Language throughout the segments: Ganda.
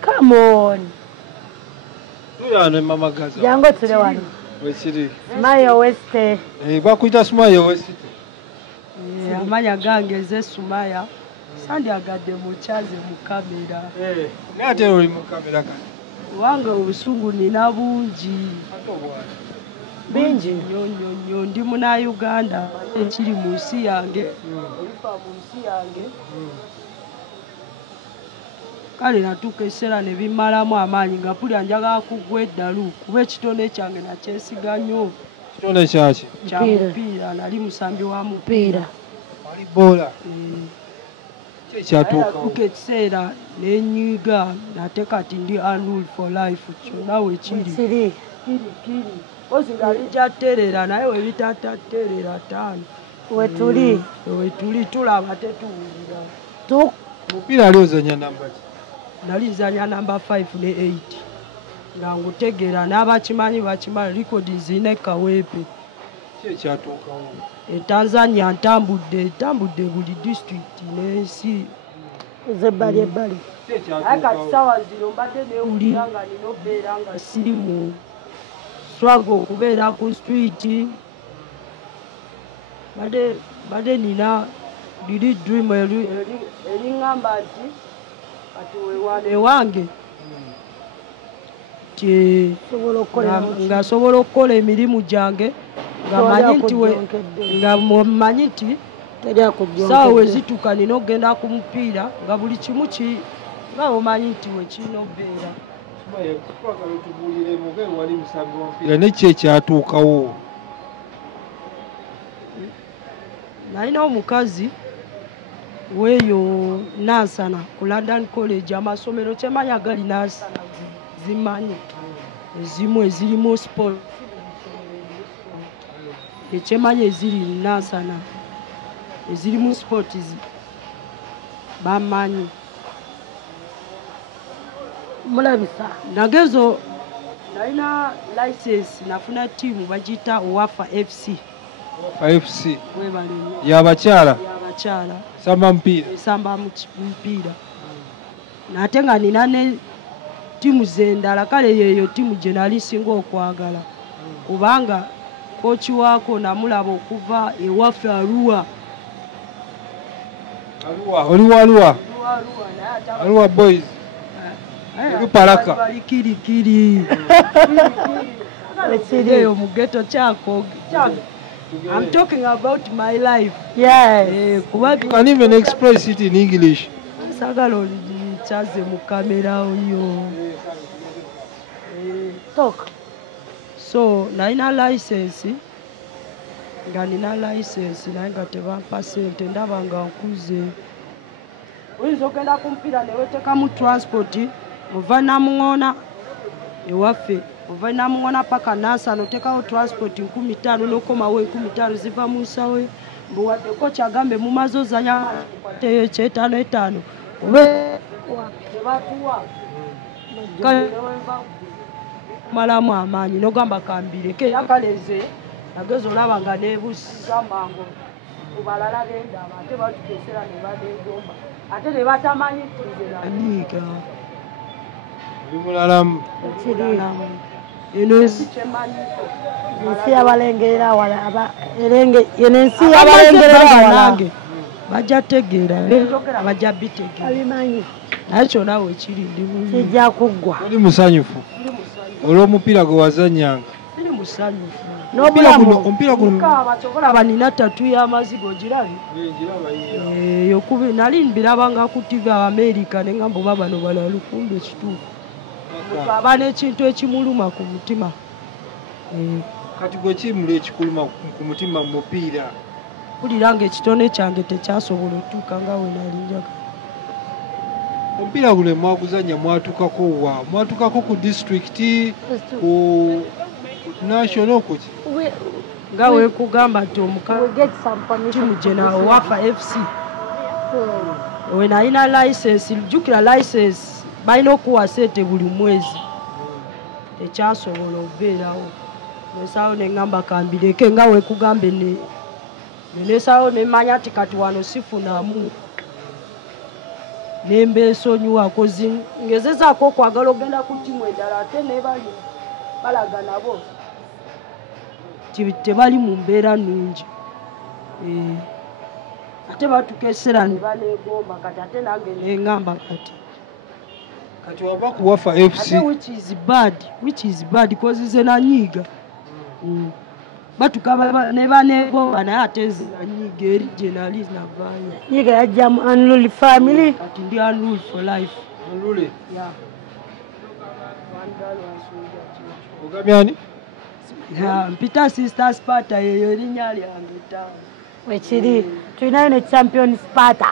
Come on. Tuyano mama Gaza. Jango tule wano. Wesiri. Smile West. Bakuita Smile West. Amanya gange ze Sumaya. Sandi agadde muchaze mu kamera. Nate oli mu kamera kati. Wange obusungu nina bungi. Bingi nyonyo ndi muna Uganda ekiri mu nsi yange. Olifa mu nsi yange. Kale natuuka ekiseera ne bimmalamu amaanyi nga pulya njagala kugwa eddalu kuba ekitone kyange nakyesiga nnyo. Kitone kyaki? Kya mupiira nali musambi wa mupiira. Ali boola. Kyatuuka ekiseera nenyiga nate kati ndi unruled for life kyonna we kiri. Ozi nga lijatterera naye we bitataterera taano. Wetuli tulaba tetuwulira. Mupiira ali ozanya namba ki? Nali nzanya namba 5 ne 8 nga ngutegeera n'abakimanyi bakimanyi likodi zine kaweepe. Kyatuukawo. Tanzania ntambudde buli district n'ensi zebbali ebbali. Naye kati ssaawa zino mbadde neewulira nga nina obeera nga siri mu struggle okubeera ku street. Badde nina liri dream eriŋŋamba nti kati weewaana ewange nga sobola okukola emirimu gyange nga mmanyi nti saawa wezituuka nina okugenda ku mupiira nga buli kimu nga omanyi nti we kirina obeera. Neki ekyatuukawo? Nalina omukazi weeyo Nansana ku London College amasomero kyemanyi agali Nansana zimanyi ezimu ezirimu sport ekyemanyi eziri Nansana ezirimu sport bamanyi. Mulabisa nagezo nalina license nafuna tiimu bagiyita Wafa FC. FC y'abakyala samba mupiira nate nga nina ne tiimu zendala kale yeyo tiimu gye nali singa okwagala kubanga kochi waako namulaba okuva ewaffe Arua. Arua boys Paraka kirikiri eyo mu ghetto kyako. I'm talking about my life. Yes. You can even express it in English. Sagalo chaze mu kamera oyo. Talk. So, nina license. Nga nina license naye nga tebampa ssente ndaba nga nkuze. Oyinza okugenda ku mupiira ne weetekamu transport ova Namuŋona ewaffe. Ova Namuŋona paka Nansana otekawo transport 15,000 n'okomawo 15,000 ziva mu nsawo mbuwadde kocha agambe mumaze ozanya teyo eky'etaano tebatuwa malamu amaanyi n'ogamba kambireke yakaleze nageza olaba nga neebuusiza mangu ku balala b'endaba ate batukeesera ne baneegomba ate ne batamanyi nze nanyiiga bimulalamu eno ensi kyemanyi ensi y'abalengerera wala ensi y'abalengerera wala bajja tegeera bajja bitegeera abimanyi naye kyonna weekiri ndi bulungi kijja kuggwa. Oli musanyufu olw'omupiira gwe wazannyanga? Siri musanyufu omupiira guno olaba nina tatu y'amazigo girabye eyo kubi nali mbirabanga ku TV America ne ngamba oba bano bala lukumbi ekituufu aba n'ekintu ekimuluma ku mutima. Kati gwe kimula ekikuluma ku mutima mu mupiira? Mpulira ng'ekitone kyange tekyasobola otuuka nga we nali njagala. Omupiira guno mwaguzannya mwatuukako wa? Mwatuukako ku district, ku national kuki? Nga weekugamba nti tiimu gye nawe Wafa FC we nalina license jjukira license balina okuwa ssente buli mwezi tekyasobola okubeerawo nesaawo neŋŋamba kambireke nga weekugambe nesaawo nemanya nti kati wano sifunamu nembeesonyiwa kozi ngezezaako okwagala ogenda ku ttiimu endala ate nebali balaga nabo tebali mu mbeera nnungi ate batukeesera ne baneegomba kati ate nange neŋŋamba kati wava ku Wafa FC which is bad cause nze nanyiiga batukaba ne baneegomba naye ate nze nanyiiga eri jenali navaayo nyiga yajja mu Unruly family kati ndi Unruly for life. Unruly Yeah. ogamyani mpita sister Sparta yeyo erinnya lyange tawe wekiri tulinayo ne champion Sparta.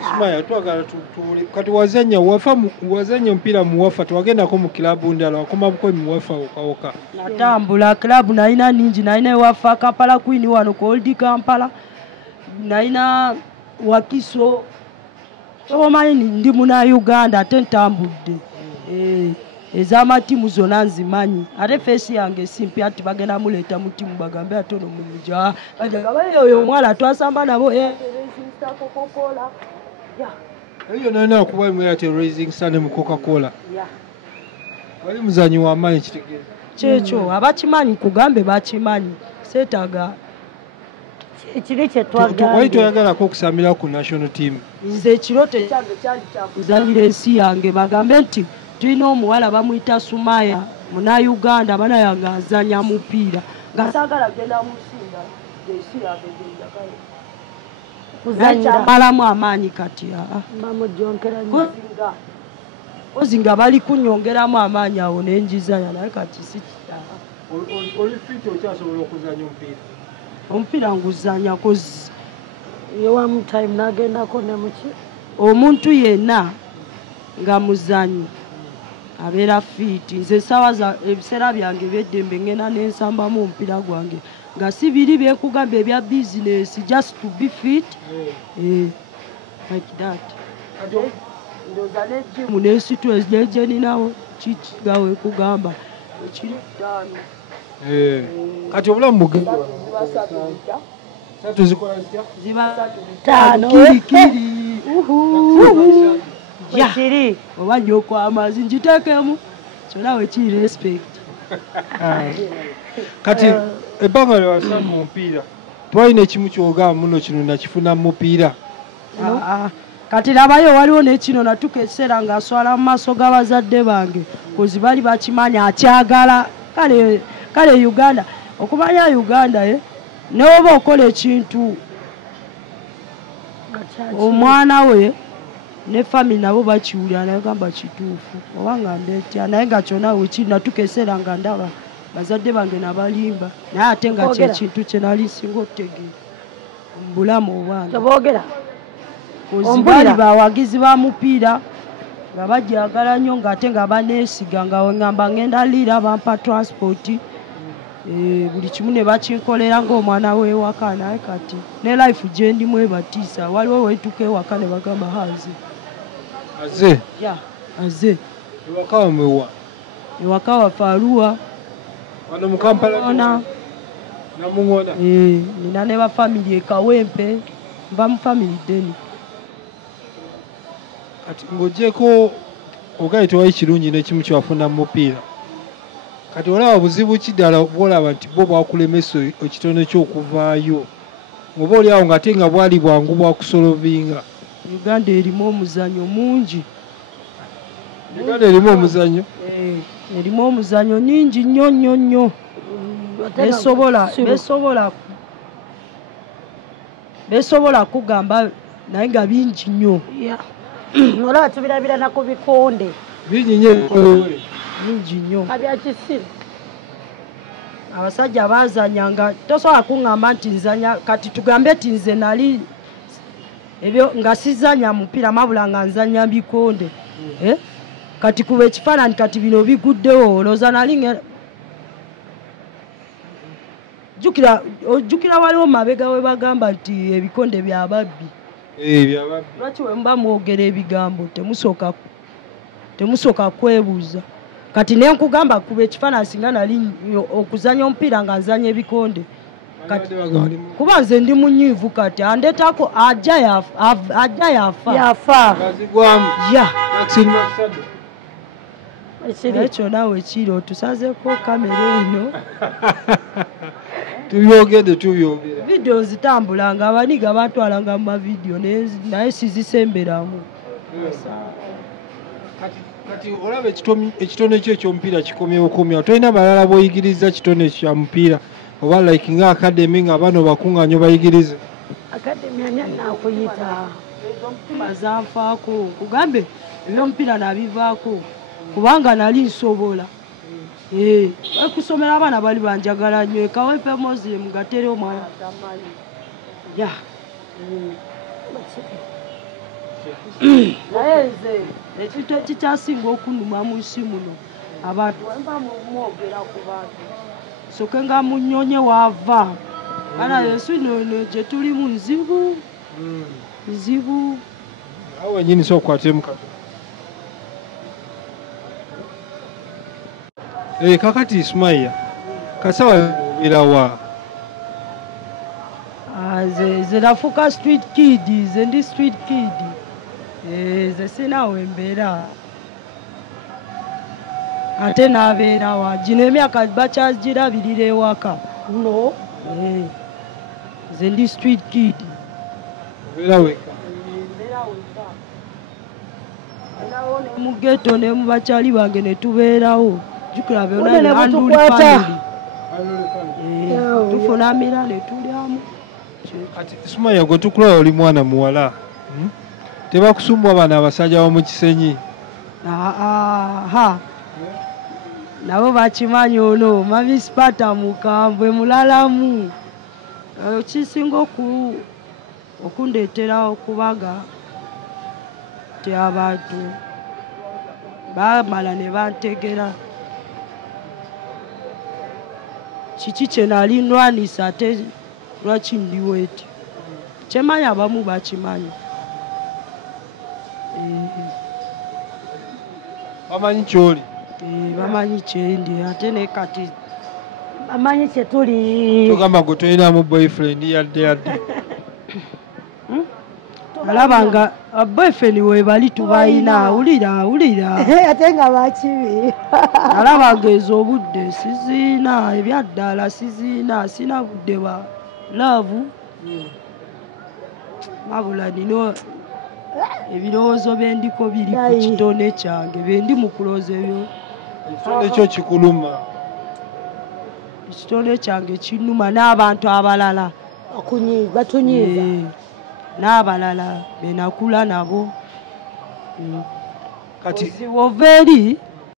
Ismaya twagala tuwuli kati wazanya mpira mu Wafa twagendako mu kilabu ndala wakoma buko mu Wafa okawoka natambula kilabu nalina ningi nalina Wafa Kampala Queen wano ku Old Kampala nalina Wakiso omanyi ndi muna Uganda ate ntambudde ez'amatimu zonna nzimanyi ate feesi yange simpi ati bagenda muleeta mu ttiimu bagambe ate ono mumuja bajagabayo oyo omwala twasamba nabo Coca-Cola. eyo nalina okuba mu ate Rising Star ne mu Coca-Cola wali muzanyi w'amaanyi kitegeeza kyekyo abakimanyi kugambe bakimanyi seetaaga ekiri kye wali twagala toyagalako okusambira ku national team nze ekirooto ekyange kyali kyakuzanyira ensi yange bagambe nti tulina omuwala bamuyita Sumaya muna Uganda bana yange azanya mupiira nga saagala genda musinga ensi yange gyeyagala amaanyi kati kozi nga bali kunyongeramu amaanyi awo nenjizanya naye kati si oli fit okyasobola okuzanya omupiira nguzanya kozi yewamu time nagendako ne muki omuntu yenna nga muzanyi abeera fiiti nze essaawa ebiseera byange eby'eddembe ngenda nensambamu omupiira gwange nga si biri byekugamba ebya bizinesi just to be fit like that ndoza nejimu nesitu ezinejeninawo kikigawe kugamba ekiri ttaano kati obulamu mugenda ziba ttaano kirikiri wekiri oba nyokwamazi njiteekemu kyona wekiri respect kati ebbanga lyewasa mu mupiira twalina ekimu kyogamba muno kino nakifuna mu mupiira kati labayo waliwo nekino natuka ekiseera ngaaswala mu maaso g'abazadde bange kozi bali bakimanya akyagala kale Uganda okumanya Uganda newoba okola ekintu omwana we ne family nabo bakiwulira naye gamba kituufu oba nga ndetya naye nga kyona wekiri natuka ekiseera nga ndaba bazadde bange nabalimba naye ate nga kyekintu kyenali singa otegeera mu bulamu obwange toboogera kozi bali bawagizi ba mupiira nga bajagala nnyo ng'ate nga baneesiga nga weŋŋamba ngenda liira bampa transport buli kimu ne bakinkolera ng'omwana w'ewaka naye kati ne life gye ndimu ebatiisa waliwo wetuka ewaka ne bagamba aze ewaka wamwewa ewaka waffe Arua wano mu Kampala namuŋona nina ne bafamily ekawempe nva mu family deni kati ng'ogyeko ogaye tewali kirungi n'ekimu kyewafuna mu mupiira kati olaba buzibu kiddala bwolaba nti bo bwakulemesa ekitono ky'okuvaayo oba oli awo ng'ate nga bwali bwangu bwakusolovinga Uganda erimu omuzanyo mungi Uganda erimu omuzanyo erimu omuzanyo ningi nnyo nnyo nnyo besobola kugamba naye nga bingi nnyo olaba tubirabirana ku bikonde bingi nnyo ebikolewe bingi nnyo kabyakisiru abasajja bazanyanga tosobola kuŋŋamba nti nzanya kati tugambe ti nze nali ebyo nga sizanya mupiira mabula nga nzanya bikonde kati kuba ekifaananyi kati bino biguddewo olowooza nali ojjukira waliwo mabega we bagamba nti ebikonde byababbi lwaki we muba mwogera ebigambo temusooka kwebuuza kati ne nkugamba kuba ekifaananyi singa nali okuzanya omupiira nga nzanya ebikonde kuba nze ndi munyiivu kati andetako ajja yafa ekyo naawe kiri otusazeko kamera eno tubyogedde vidiyo zitambula nga abaniga batwalanga mu mavidiyo naye sizisemberamu. Kati olaba ekitone kyo ekyomupiira kikomyewo kumya tolina balala boyigiriza kitone kya mupiira oba like nga academy nga bano bakunganyo bayigirize academy ani nakuyita ezo mutima zanfaako kugambe ebyomupiira nabivaako kubanga nali nsobola kusomera abaana bali banjagala nnyo ekawepe muslim gatere omwana tamanyi naye nze ekintu ekikyasinga okunuma mu nsi muno abantu wemba mwogera ku bantu soke nga munyonye wava ana yesu nono gye tulimu nzibu awo wenyini so okwatemu kakati Ismail kasawa obeerawa ze nafuuka street kid ze ndi street kid ze sinaawe mbeera ate n'abeerawa gino emyaka bakyagirabirira ewaka no ze ndi street kid mu ghetto ne mu bakyali bange ne tubeerawo jukira byonna tufunamira ne tulyamu. Kati Ismail gwe tukulaba oli mwana muwala tebakusumbwa abaana abasajja bomu Kisenyi? Nabo bakimanyi ono mami Spata mukambwe mulalamu kisinga okundeetera okubaga ti abantu bamala ne bantegera kiki kye nali ndwanisa ate lwaki ndiwo eti kyemanyi abamu bakimanyi bamanyi kyoli bamanyi kyendi ate ne kati bamanyi kyetuli tugamba gwe tolinamu boyfriend yadde alaba nga boyfriend we bali tubayina awulira ate nga bakibi alaba nga ezo obudde siziina ebyaddala siziina sina budde ba laavu mabula nino ebirowoozo bendiko biri ku kitone kyange bendi mu kulooza ebyo ekitone kyo kikuluma ekitone kyange kinuma n'abantu abalala batunyiiza n'abalala benakula nabo kati oziwova eri